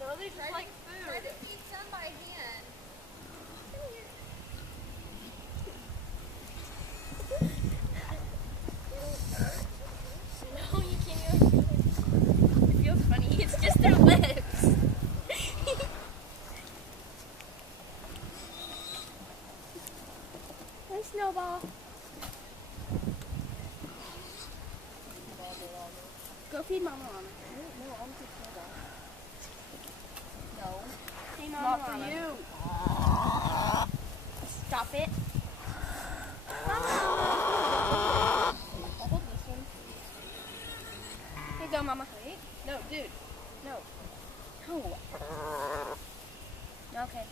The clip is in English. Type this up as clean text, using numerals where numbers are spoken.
No, they just like food. Try to feed some by hand. No, you can't even feel it. It feels funny. It's just their lips. Hey, Snowball. Go feed Mama Llama. No, I'm too small. No. Hey, Mama Not for Llama. you. Stop it. Mama. I'll hold this one. Here you go, Mama. Wait. No, dude. No. No. Okay.